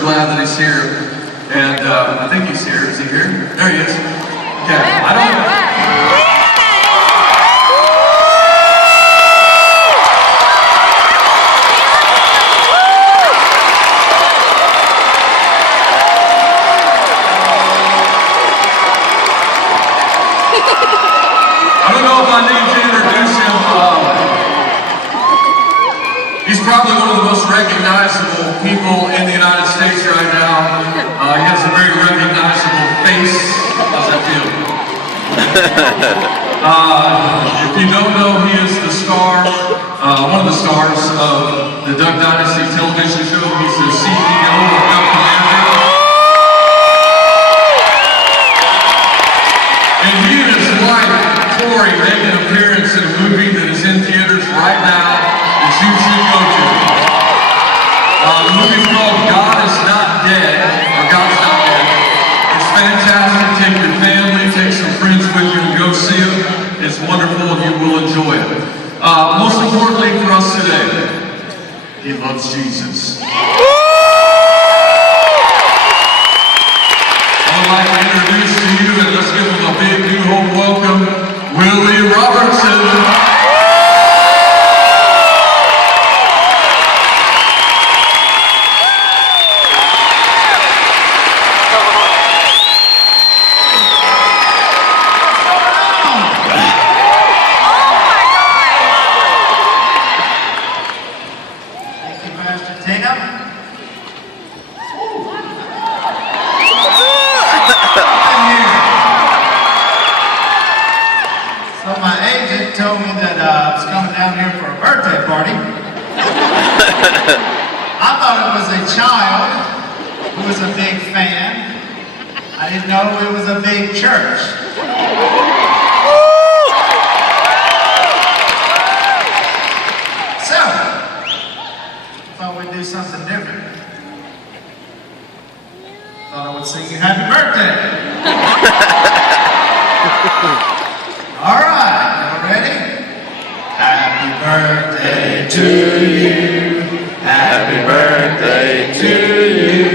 glad that he's here. And I think he's here. Is he here? There he is. Okay. I don't know. I don't know if I need to introduce him. He's probably one of the most recognizable people in the United States right now. He has a very recognizable face. How's that feel? If you don't know, he is the star, one of the stars of the Dynasty television show. He's the CEO of Duck Commander. And he and his wife, Tori, make an appearance in a movie that is in theaters right now that you should go to. The movie's called God Is Not Dead, or God's Not Dead. It's fantastic. Take your family, take some friends with you and go see it. It's wonderful and you will enjoy it. Most importantly for us today, he loves Jesus. I'd like to introduce to you, and let's give him a big New Hope welcome, Willie Robertson. Told me that I was coming down here for a birthday party. I thought it was a child who was a big fan. I didn't know it was a big church. So, I thought we'd do something different. Thought I would sing you happy birthday. All right. Ready? Happy birthday to you. Happy birthday to you.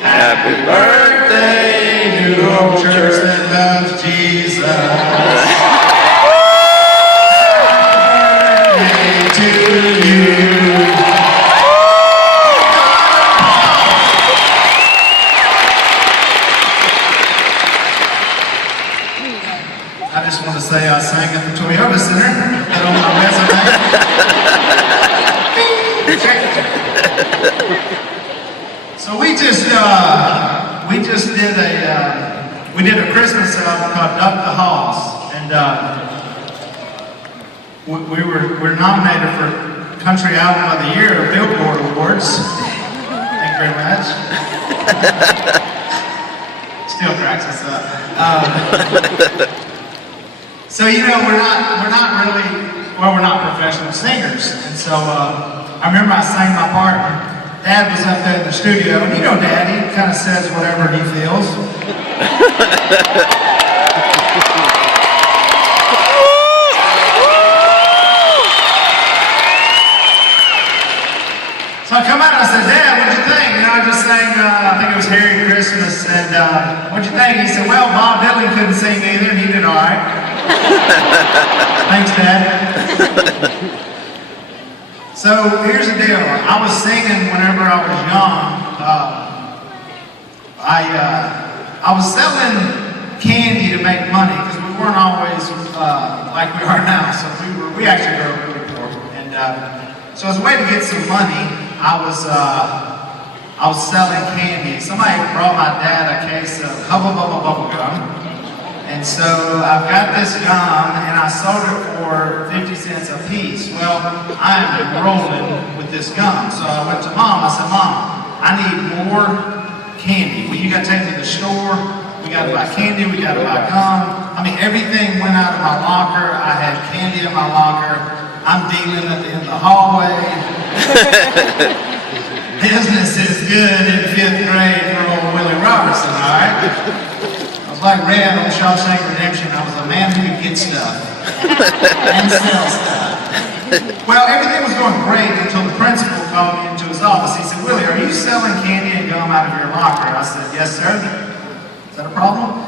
Happy birthday, New Hope Church that loves Jesus. Happy birthday to you. I just want to say I sang at the Toyota Center. Get on my resume. So we did a Christmas album called Duck the Halls, and we're nominated for Country Album of the Year Billboard Awards. Thank you very much. Still cracks us up. So you know we're not professional singers, and so I remember I sang my part. Dad was up there in the studio, and you know Dad, he kind of says whatever he feels. So I come out and I said, Dad, what'd you think? You know, I just sang, I think it was Merry Christmas, and what'd you think? He said, well, Bob Dylan couldn't sing either, and he did all right. Thanks, Dad. So here's the deal. I was singing whenever I was young. I was selling candy to make money because we weren't always like we are now. So we actually grew up really poor. And so as a way to get some money, I was selling candy. Somebody brought my dad a case of Hubba Bubba bubble gum. And so I've got this gum, and I sold it for 50 cents a piece. Well, I'm rolling with this gum. So I went to Mom. I said, Mom, I need more candy. Well, you got to take me to the store. We got to buy candy. We got to buy gum. I mean, everything went out of my locker. I had candy in my locker. I'm dealing at the end of the hallway. Business is good in 5th grade for old Willie Robertson, all right? Like Red on Shawshank Redemption, I was a man who could get stuff and sell stuff. Well, everything was going great until the principal called me into his office. He said, Willie, are you selling candy and gum out of your locker? I said, yes, sir. Is that a problem?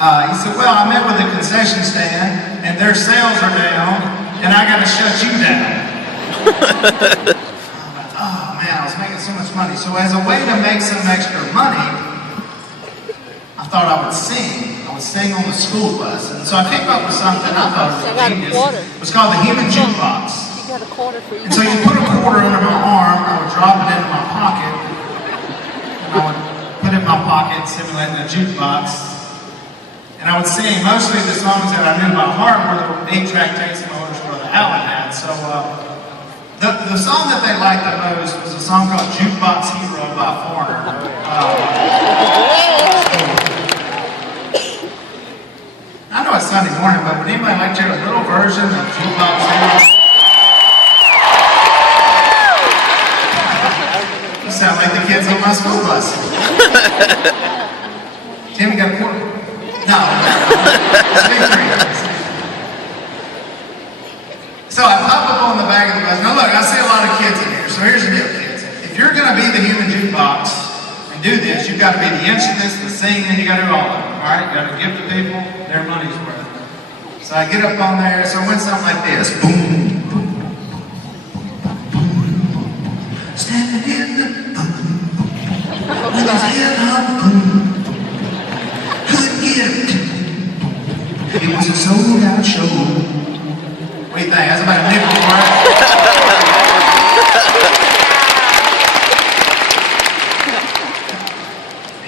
He said, well, I met with the concession stand, and their sales are down, and I got to shut you down. Oh, man, I was making so much money. So as a way to make some extra money, I thought I would sing. I would sing on the school bus. And so I came up with something I thought was genius. It was called the human jukebox. You got a quarter for you. And so you put a quarter under my arm, I would drop it into my pocket, and I would put it in my pocket, simulating a jukebox. And I would sing mostly the songs that I knew by heart were the 8-track tapes my older brother Alan had. So the song that they liked the most was a song called Jukebox Hero by Foreigner. I know it's Sunday morning, but would anybody like to hear a little version of Jukebox Hero? You sound like the kids on my school bus. Timmy got a quarter? No. So I pop up on the back of the bus. Now look, I see a lot of kids in here, so here's the deal, kids. If you're going to be the human jukebox and do this, you've got to be the instruments, the singing, you got to do all of it. All right, you got to give the people their money's worth. So I get up on there, so it went something like this. Boom, boom, boom. Standing in the boom, with his head on boom. Couldn't get it. It was a sold-out show. What do you think? That's about a nickel for it.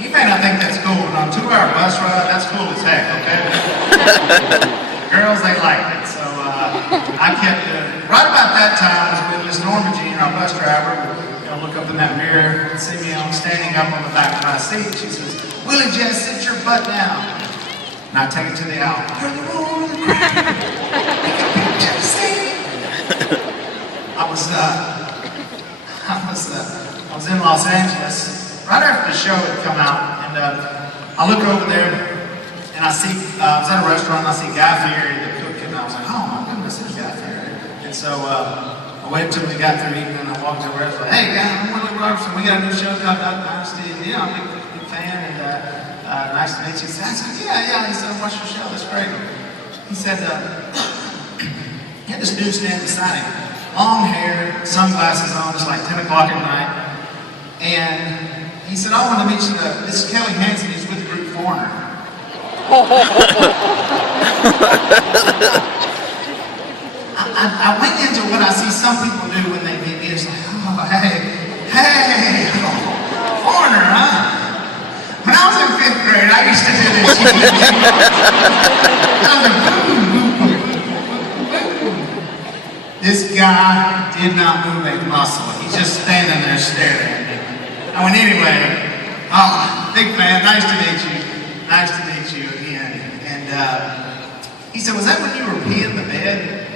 You may not think that's cool, but on a 2-hour bus ride, that's cool as heck, okay? Girls, they liked it, so I kept doing it. Right about that time was when Miss Norma Jean, our bus driver, would look up in that mirror and see me standing up on the back of my seat. She says, Willie, just sit your butt down. And I take it to the album. I was in Los Angeles right after the show had come out, and I look over there and I see I was at a restaurant and I see Guy Fieri, the cook, and I was like, oh my goodness, there's Guy Fieri. And so I waited until we got through eating, and I walked over there. I was like, hey Guy, I'm Willie Robertson. We got a new show called Dynasty. Yeah, I'm a big fan, and nice to meet you. I said, yeah. He said, what's your show? That's great. He said, he had this dude standing beside him. Long hair, sunglasses on, it's like 10 o'clock at night. And he said, I want to meet you. This is Kelly Hansen, he's with the group Foreigner. I went into what I see some people do when they meet me. It's like, oh, hey, Foreigner, huh? When I was in 5th grade, I used to do this. I was like, boom, boom, boom. This guy did not move a muscle. He's just standing there staring at me. I went, anyway, big fan, nice to meet you. Nice to meet you again. And he said, was that when you were peeing the bed?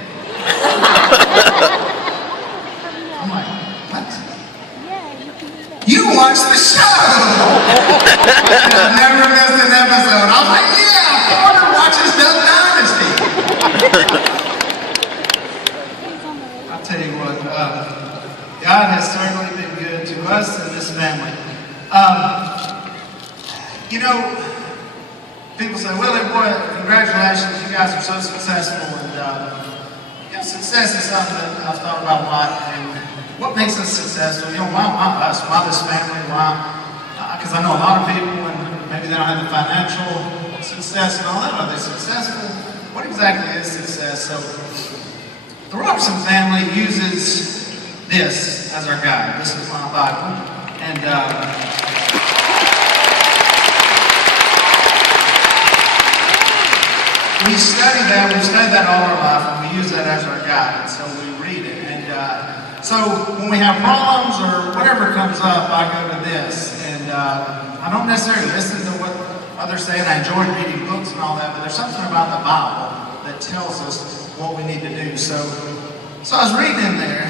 I'm like, what? You watched the show! I've never missed an episode. I was like, yeah, Foreigner watches Dynasty. I'll tell you what, God has certainly been good to us and this family. You know, people say, Willie, boy, congratulations, you guys are so successful. And success is something that I've thought about a lot. And what makes us successful? You know, why us? Why this family? Why? Because I know a lot of people, and maybe they don't have the financial success and all that. Are they successful? What exactly is success? So, the Robertson family uses this as our guide. This is my Bible. And we study that. We've studied that all our life, and we use that as our guide. And so we read it. And so when we have problems or whatever comes up, I go to this. And I don't necessarily listen to what others say, and I enjoy reading books and all that, but there's something about the Bible that tells us what we need to do. So I was reading in there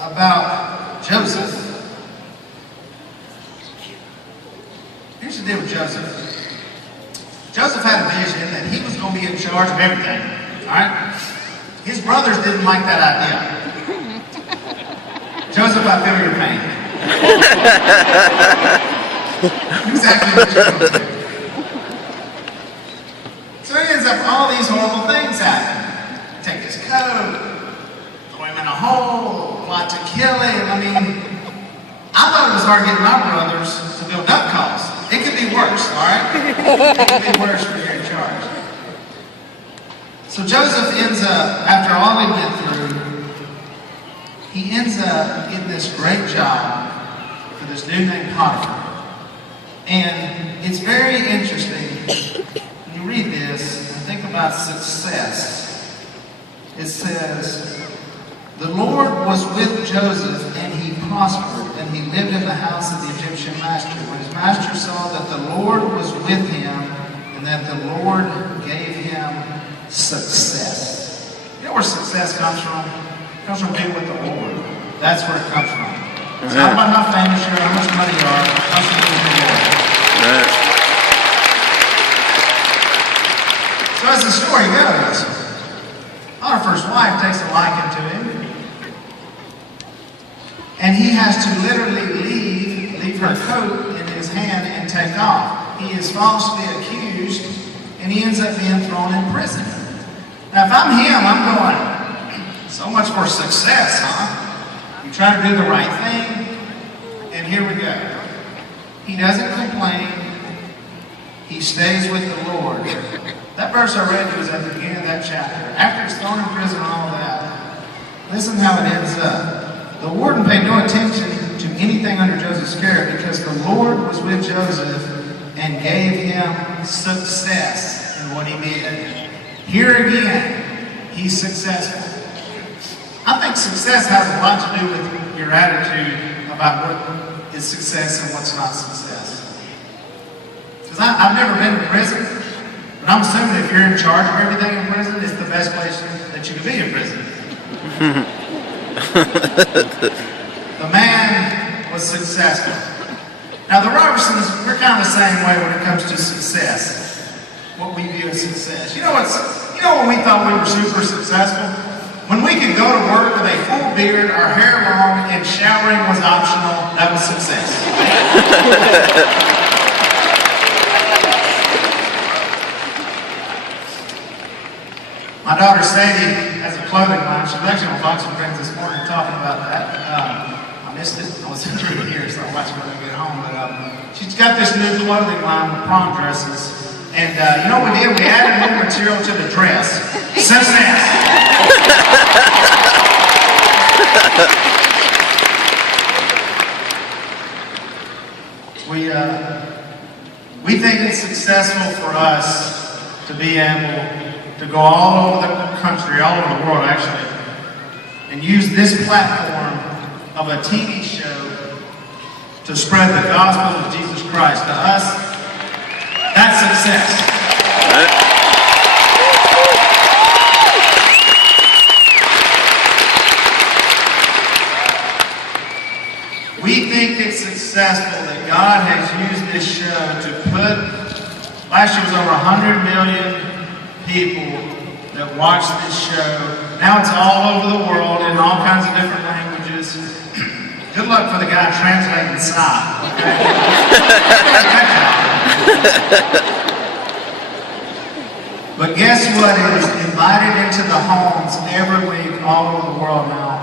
about Joseph. Here's the deal with Joseph. Joseph had a vision that he was going to be in charge of everything. All right? His brothers didn't like that idea. Joseph, I feel your pain. Exactly what you're going to do. So it ends up all these horrible things happen. Take his coat, throw him in a hole, plot to kill him. I mean, I thought it was hard getting my brothers to build duck calls. It could be worse, all right? It could be worse when you're in charge. So Joseph ends up, after all he went through, he ends up getting this great job for this dude named Potiphar. And it's very interesting when you read this and think about success. It says, the Lord was with Joseph and he prospered and he lived in the house of the Egyptian master. When his master saw that the Lord was with him and that the Lord gave him success. You know where success comes from? It comes from being with the Lord. That's where it comes from. It's not about how famous you are, how much money you are. It comes from being with the Lord. So as the story goes, Potiphar's wife takes a liking to him, and he has to literally leave her coat in his hand and take off. He is falsely accused, and he ends up being thrown in prison. Now, if I'm him, I'm going, so much for success, huh? You try to do the right thing, and here we go. He doesn't complain. He stays with the Lord. That verse I read to was at the beginning of that chapter. After he's thrown in prison and all that, listen how it ends up. The warden paid no attention to anything under Joseph's care because the Lord was with Joseph and gave him success in what he did. Here again, he's successful. I think success has a lot to do with your attitude about what is success and what's not success. Because I've never been to prison, but I'm assuming if you're in charge of everything in prison, it's the best place that you can be in prison. The man was successful. Now the Robertsons, we're kind of the same way when it comes to success. What we view as success. You know when we thought we were super successful? When we could go to work with a full beard, our hair long, and showering was optional, that was success. My daughter Sadie has a clothing line. She was actually on Fox and Friends this morning talking about that. I missed it. I was through here, so I'll watch it when I get home. But she's got this new clothing line with prom dresses. And you know what we did? We added new material to the dress. Success! We think it's successful for us to be able to go all over the country, all over the world actually, and use this platform of a TV show to spread the gospel of Jesus Christ. To us, that's success. We think it's successful that God has used this show to put, last year was over 100 million people that watched this show. Now it's all over the world in all kinds of different languages. Good luck for the guy translating Sigh. Okay? But guess what? It is invited into the homes every week all over the world now.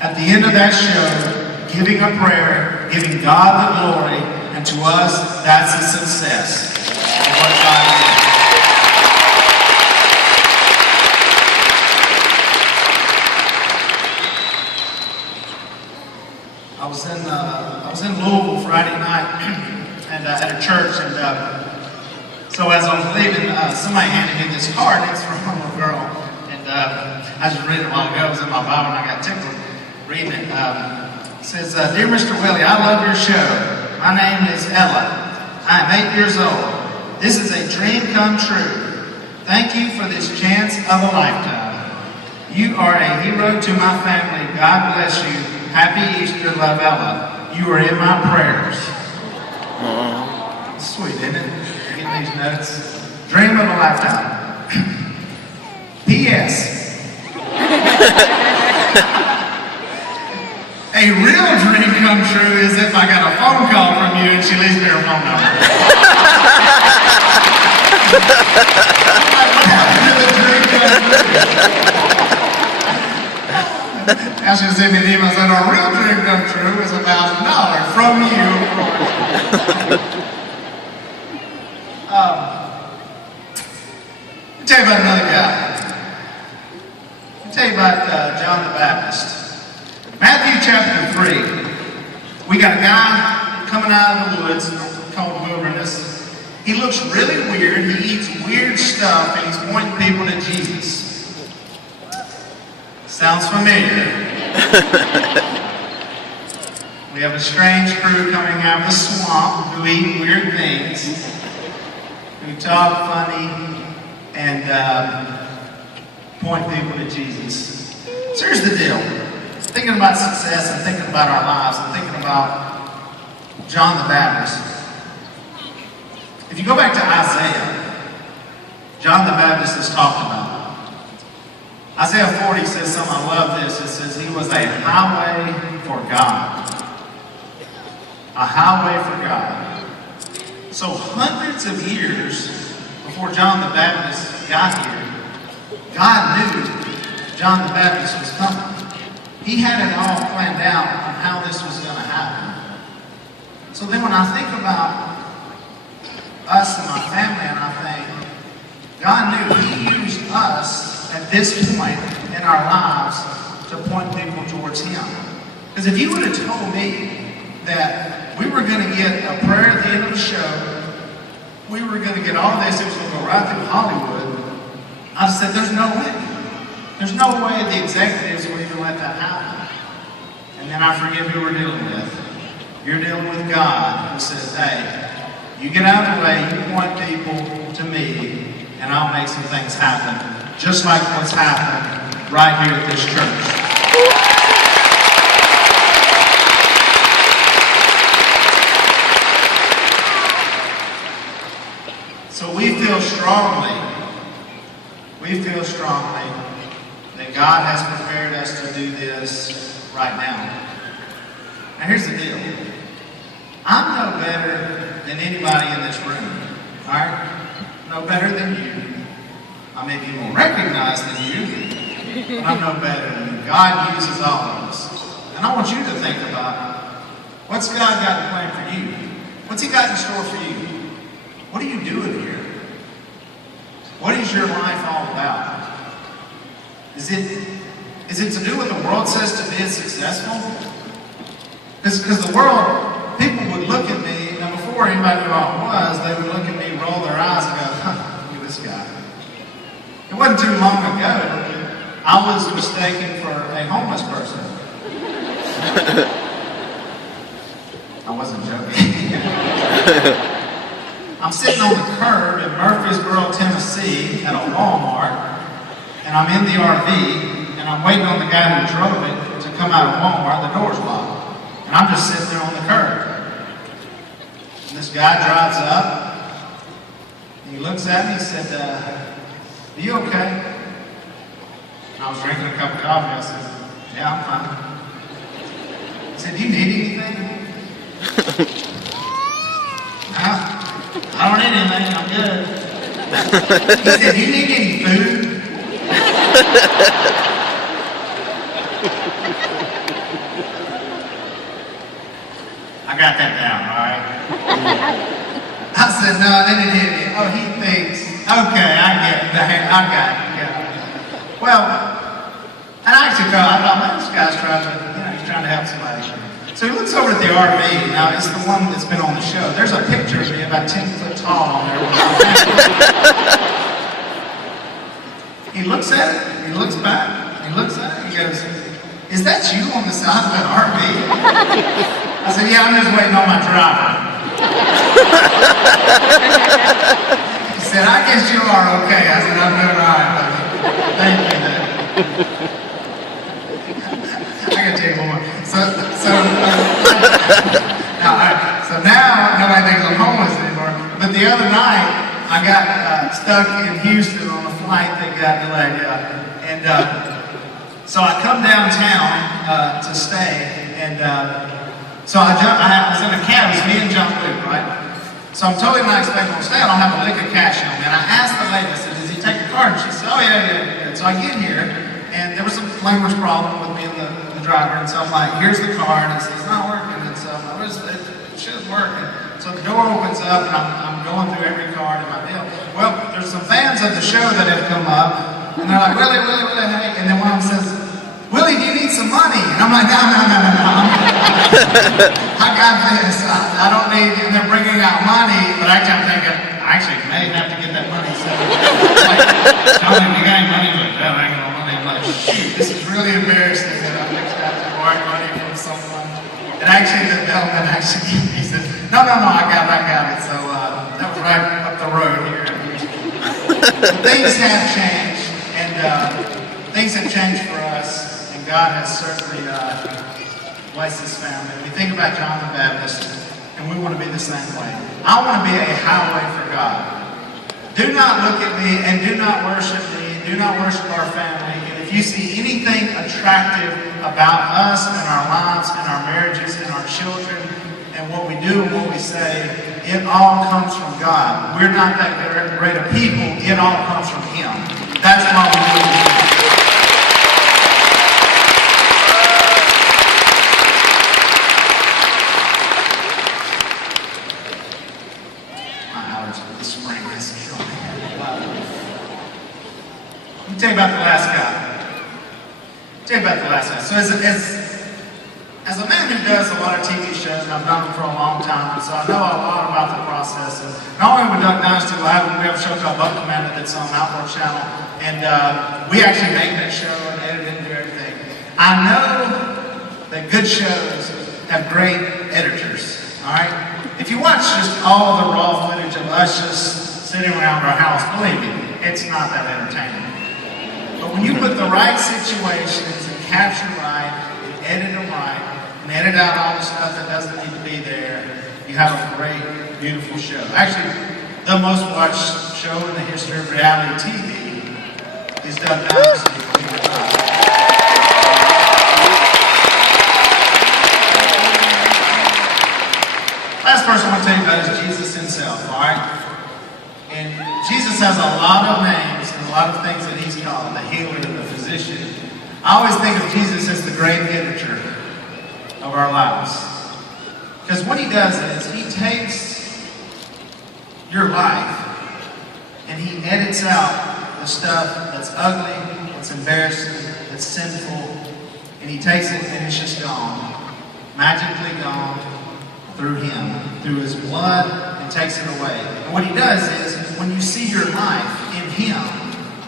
At the end of that show, giving a prayer, giving God the glory, and to us, that's a success of what God did. I was in Louisville Friday night and at a church, and so as I was leaving, somebody handed me this card. It's from a girl, and I just read it a while ago. It was in my Bible, and I got tickled reading it. It says, "Dear Mr. Willie, I love your show. My name is Ella. I am 8 years old. This is a dream come true. Thank you for this chance of a lifetime. You are a hero to my family. God bless you. Happy Easter, love Ella. You are in my prayers." Sweet, isn't it? Getting these notes. Dream of a lifetime. P.S. 8 A real dream come true is if I got a phone call from you and she leaves me her phone number. What happened to the dream come true? I should send me an email saying a real dream come true is $1,000 from you. I'll tell you about another guy. I'll tell you about John the Baptist. Matthew chapter 3. We got a guy coming out of the woods called wilderness. He looks really weird. He eats weird stuff and he's pointing people to Jesus. Sounds familiar. We have a strange crew coming out of the swamp who eat weird things, who talk funny, and point people to Jesus. So here's the deal. Thinking about success and thinking about our lives and thinking about John the Baptist. If you go back to Isaiah, John the Baptist is talked about. Isaiah 40 says something, I love this. It says he was a highway for God. A highway for God. So hundreds of years before John the Baptist got here, God knew John the Baptist was coming. He had it all planned out on how this was going to happen. So then when I think about us and my family, and I think, God knew He used us at this point in our lives to point people towards Him. Because if you would have told me that we were going to get a prayer at the end of the show, we were going to get all this, it was going to go right through Hollywood, I said, there's no way. There's no way the executives would even let that happen. And then I forget who we're dealing with. You're dealing with God who says, hey, you get out of the way, you point people to me, and I'll make some things happen. Just like what's happened right here at this church. So we feel strongly that God has prepared us to do this right now. Now here's the deal. I'm no better than anybody in this room, all right? No better than you. I may be more recognized than you, but I'm no better than you. God uses all of us. And I want you to think about, what's God got in plan for you? What's He got in store for you? What are you doing here? What is your life all about? Is it to do what the world says to be successful? Because the world, people would look at me, now before anybody knew who I was, they would look at me, roll their eyes and go, huh, look at this guy. It wasn't too long ago, I was mistaken for a homeless person. I wasn't joking. I'm sitting on the curb in Murfreesboro, Tennessee at a Walmart, and I'm in the RV, and I'm waiting on the guy who drove it to come out of Walmart. The door's locked, and I'm just sitting there on the curb. And this guy drives up, and he looks at me, he said, are you okay? And I was drinking a cup of coffee. I said, yeah, I'm fine. He said, do you need anything? No, I don't need anything. I'm good. He said, do you need any food? I got that down, all right? I said, no, I didn't need any. Oh, he thinks, okay, I get it. I got it. Yeah. Well, and I actually thought, man, this guy's trying to, he's trying to help somebody. So he looks over at the RV. Now, it's the one that's been on the show. There's a picture of me about 10 foot tall on there. He looks at it, he looks back, he looks at it, he goes, is that you on the side of that RV? I said, yeah, I'm just waiting on my driver. He said, I guess you are okay. I said, I'm doing all right, buddy. Thank you, man. I gotta tell you one more. So now nobody thinks I'm homeless anymore. But the other night, I got stuck in Houston on a flight that got delayed. And so I come downtown to stay, And so I was in a cab, it was me and John Luke, right? So I'm totally not expecting to stay. I don't have a lick of cash on me. And I asked the lady, I said, does he take the card? And she said, oh yeah. So I get here, and there was some language problem with me and the driver. And so I'm like, here's the card. And it says, it's not working. And so I'm like, it should work. And so the door opens up, and I'm going through every card in my deal. Well, there's some fans of the show that have come up, and they're like, Willie, hey. And then one of them says, Willie, do you need some money? And I'm like, no. I got this. I don't need, and they're bringing out money, but actually I'm thinking, I actually may have to get that money. So like, tell me, you got any money? Like, no, I ain't got no money. I'm like, shoot, this is really embarrassing that I'm going to have to borrow money from someone. And actually, the bellman he said, no, I got it. So that was right up the road here. Things have changed, and things have changed for us. God has certainly blessed his family. We think about John the Baptist, and we want to be the same way. I want to be a highway for God. Do not look at me and do not worship me. Do not worship our family. And if you see anything attractive about us and our lives and our marriages and our children and what we do and what we say, it all comes from God. We're not that great of people. It all comes from him. That's why we do it. Tell you about the last guy. So as a man who does a lot of TV shows, and I've done them for a long time, so I know a lot about the process. And not only with Dynasty, we have a show called Buck Commander that's on Outdoor Channel, and we actually make that show and edit it and do everything. I know that good shows have great editors. All right. If you watch just all the raw footage of us just sitting around our house, believe me, it's not that entertaining. But when you put the right situations and capture right, and edit them right, and edit out all the stuff that doesn't need to be there, you have a great, beautiful show. Actually, the most watched show in the history of reality TV is Dynasty. Last person I want to tell you about is Jesus himself, all right? And Jesus has a lot of names and a lot of things that he's called, the healer, the physician. I always think of Jesus as the great editor of our lives. Because what he does is he takes your life and he edits out the stuff that's ugly, that's embarrassing, that's sinful, and he takes it and it's just gone. Magically gone through him, through his blood, and takes it away. And what he does is, when you see your life in him,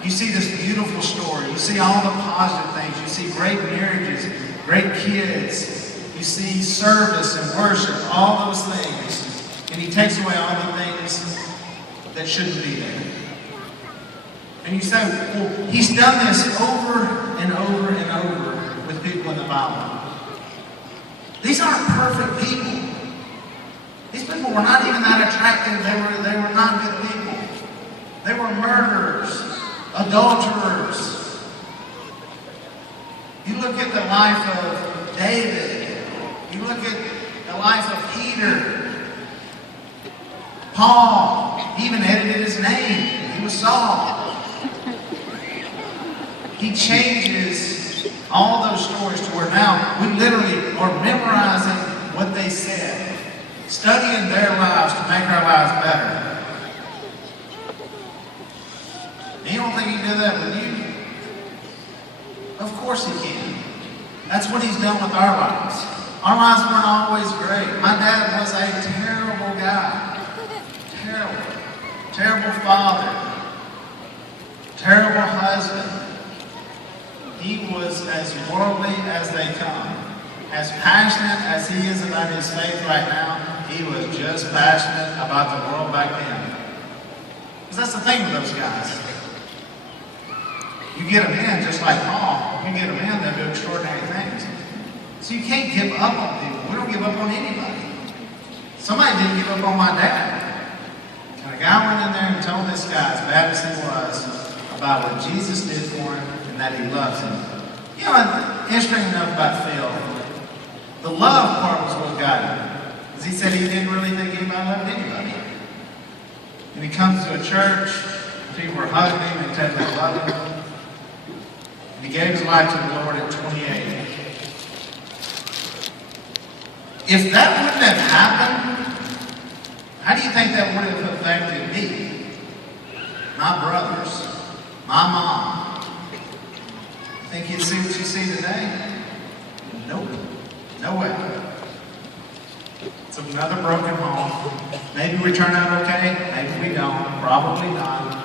you see this beautiful story. You see all the positive things. You see great marriages, great kids. You see service and worship, all those things. And he takes away all the things that shouldn't be there. And you say, well, he's done this over and over and over with people in the Bible. These aren't perfect people. These people were not even that attractive. They were not good people. They were murderers, adulterers. You look at the life of David. You look at the life of Peter. Paul, he even edited his name. He was Saul. He changes all those stories to where now we literally are memorizing what they said. Studying their lives to make our lives better. You don't think he can do that with you? Of course he can. That's what he's done with our lives. Our lives weren't always great. My dad was a terrible guy. Terrible father. Terrible husband. He was as worldly as they come. As passionate as he is about his faith right now, he was just passionate about the world back then. Because that's the thing with those guys. You get them in, just like Paul. You get them in, they'll do extraordinary things. So you can't give up on people. We don't give up on anybody. Somebody didn't give up on my dad. And a guy went in there and told this guy, as bad as he was, about what Jesus did for him and that he loves him. You know, interesting enough about Phil. The love part was what got him. Because he said he didn't really think anybody loved anybody. And he comes to a church, people were hugging him and telling him they loved him. And he gave his life to the Lord at 28. If that wouldn't have happened, how do you think that would have affected me? My brothers, my mom. You think you'd see what you see today? Nope. No way. It's another broken home. Maybe we turn out okay, maybe we don't. Probably not.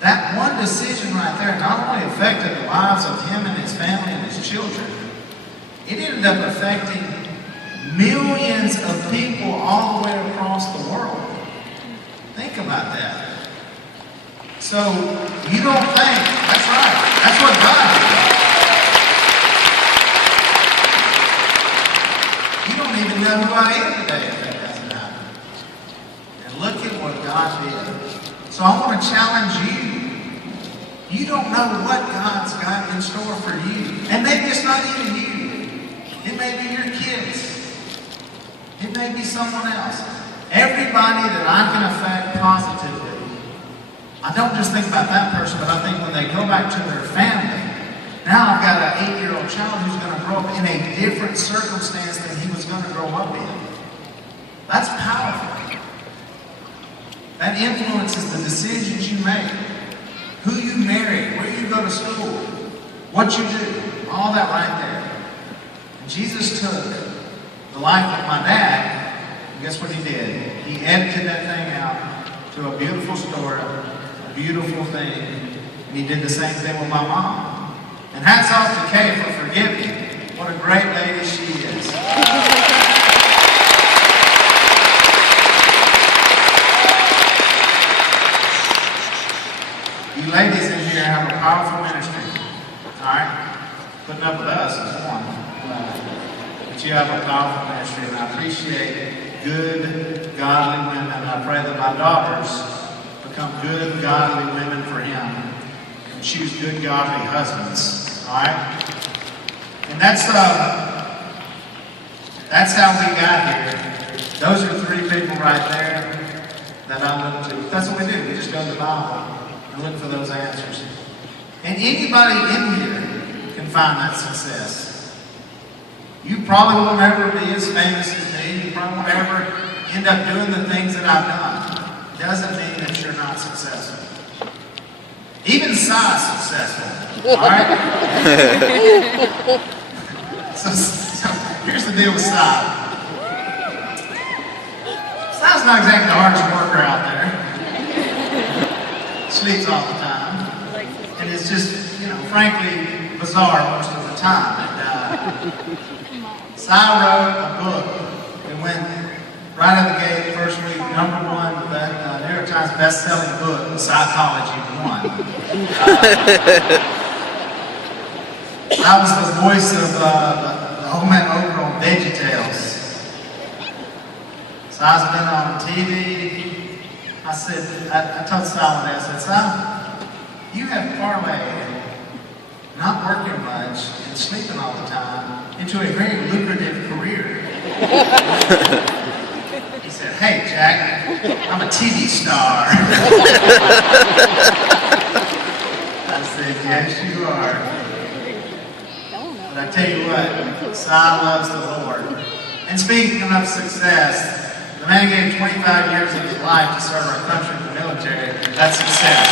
That one decision right there not only affected the lives of him and his family and his children, it ended up affecting millions of people all the way across the world. Think about that. So, you don't think, that's right, that's what God did. You don't even know who I am today if that doesn't happen. And look at what God did. So I want to challenge you. You don't know what God's got in store for you. And maybe it's not even you. It may be your kids. It may be someone else. Everybody that I can affect positively. I don't just think about that person, but I think when they go back to their family, now I've got an 8-year-old child who's going to grow up in a different circumstance than he was going to grow up in. That's powerful. That influences the decisions you make, who you marry, where you go to school, what you do, all that right there. And Jesus took the life of my dad, and guess what he did? He edited that thing out to a beautiful story, a beautiful thing, and he did the same thing with my mom. And hats off to Kay for forgiving. What a great lady she is. You ladies in here have a powerful ministry. Alright? Putting up with us is one. But you have a powerful ministry, and I appreciate good, godly women. I pray that my daughters become good, godly women for him and choose good, godly husbands. Alright? And that's how we got here. Those are 3 people right there that I look to. That's what we do. We just go to the Bible and look for those answers. And anybody in here can find that success. You probably won't ever be as famous as me. You probably won't ever end up doing the things that I've done. Doesn't mean that you're not successful. Even Si's successful. Alright? so here's the deal with Si. Si's not exactly the hardest worker out there. Sleeps all the time. And it's just, frankly, bizarre most of the time. And Si wrote a book that went right out of the gate, first week, #1, New York Times best-selling book, Psychology 1. I was the voice of the old man over on VeggieTales. So I've been on TV. I said, I told Sal one day, I said, Sal, you have parlayed not working much and sleeping all the time into a very lucrative career. He said, hey, Jack, I'm a TV star. I said, yes, you are. But I tell you what, Si loves the Lord. And speaking of success, the man gave 25 years of his life to serve our country in the military. That's success.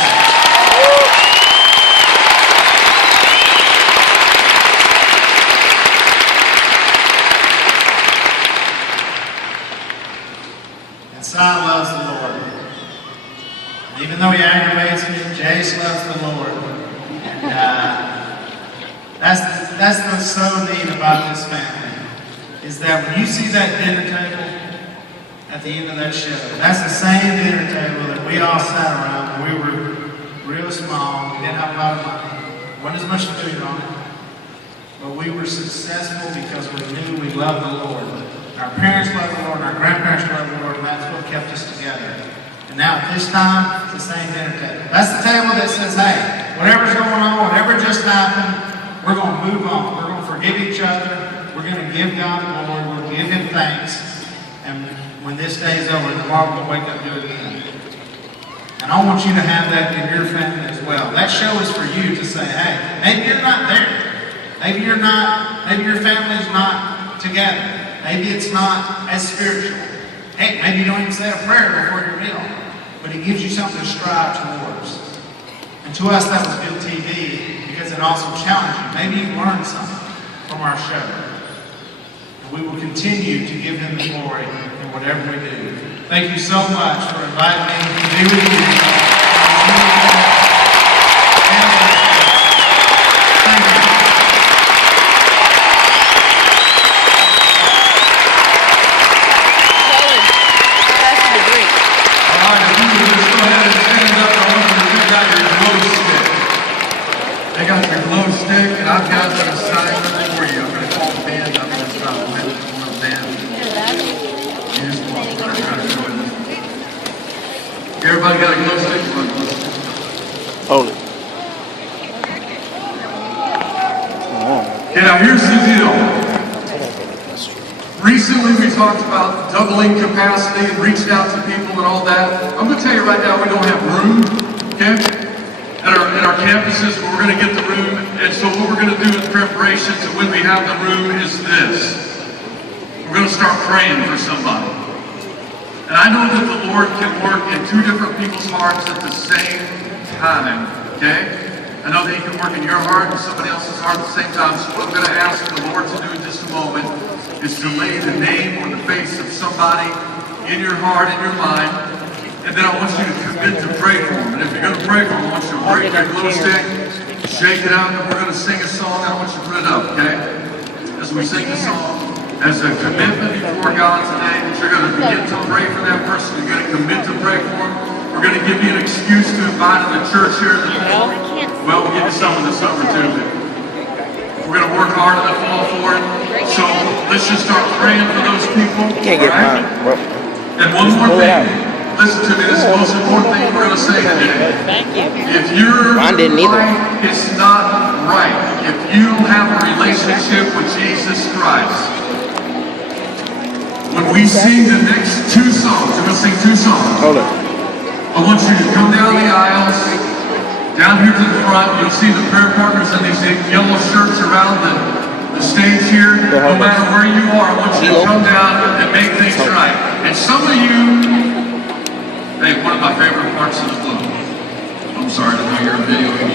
And Si loves the Lord. And even though he aggravates me, Jace loves the Lord. And that's what's so neat about this family, is that when you see that dinner table at the end of that show, that's the same dinner table that we all sat around when we were real small. We didn't have a lot of money. Wasn't as much food on it. But we were successful because we knew we loved the Lord. Our parents loved the Lord, and our grandparents loved the Lord, and that's what kept us together. And now at this time, it's the same dinner table. That's the table that says, hey, whatever's going on, whatever just happened, we're going to move on. We're going to forget forgive each other. We're going to give God glory. We'll give Him thanks. And when this day is over, tomorrow we'll wake up and do it again. And I want you to have that in your family as well. That show is for you to say, hey, maybe you're not there. Maybe you're not, maybe your family's not together. Maybe it's not as spiritual. Hey, maybe you don't even say a prayer before your meal. But it gives you something to strive towards. And to us, that was good TV because it also challenged you. Maybe you learned something from our show. And we will continue to give Him the glory in whatever we do. Thank you so much for inviting me to be with you. Thank you. All right, if you would just go ahead and stand up, I want you to pick out your glow stick. They got your glow stick, and I've got an assignment for you. I'm going to call the band up and stop the band. You just walk right. Everybody got a glow stick? Hold it. Okay, now here's the deal. Recently we talked about doubling capacity and reaching out to people and all that. I'm going to tell you right now, we don't have room, okay? At our campuses, we're going to get the room. And so what we're going to do in preparation to when we have the room is this. We're going to start praying for somebody. And I know that the Lord can work in two different people's hearts at the same time, okay? I know that He can work in your heart and somebody else's heart at the same time. So what I'm going to ask the Lord to do in just a moment is to lay the name or the face of somebody in your heart, in your mind, and then I want you to commit to pray for them. And if you're going to pray for them, I want you to break your glow stick, shake it out, and we're going to sing a song. I want you to put it up, okay? As we sing the song, as a commitment before God today, that you're going to begin to pray for that person. You're going to commit to pray for them. We're going to give you an excuse to invite them to church here in the fall. Well, we'll give you some in the summer too, but we're going to work hard in the fall for it. So let's just start praying for those people. Can't get mine. And one more thing. Listen to me. This is the most important thing we're going to say today. Thank you. If your Mine didn't either. life is not right, if you don't have a relationship with Jesus Christ, when we sing the next two songs, we're going to sing two songs. Hold it. I want you to come down the aisles, down here to the front. You'll see the prayer partners in these yellow shirts around the stage here. No matter where you are, I want you to come down and make things right. And some of you, hey, one of my favorite parts of the book. I'm sorry, I know you're videoing.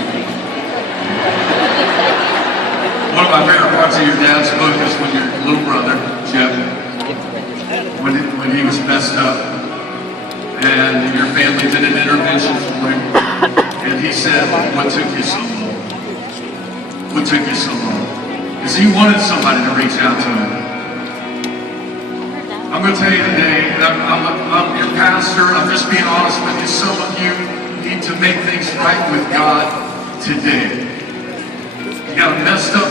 One of my favorite parts of your dad's book is when your little brother, Jeff, when he was messed up, and your family did an intervention for him, and he said, what took you so long? What took you so long? Because he wanted somebody to reach out to him. I'm going to tell you today, I'm your pastor, I'm just being honest with you, some of you need to make things right with God today. You got a messed up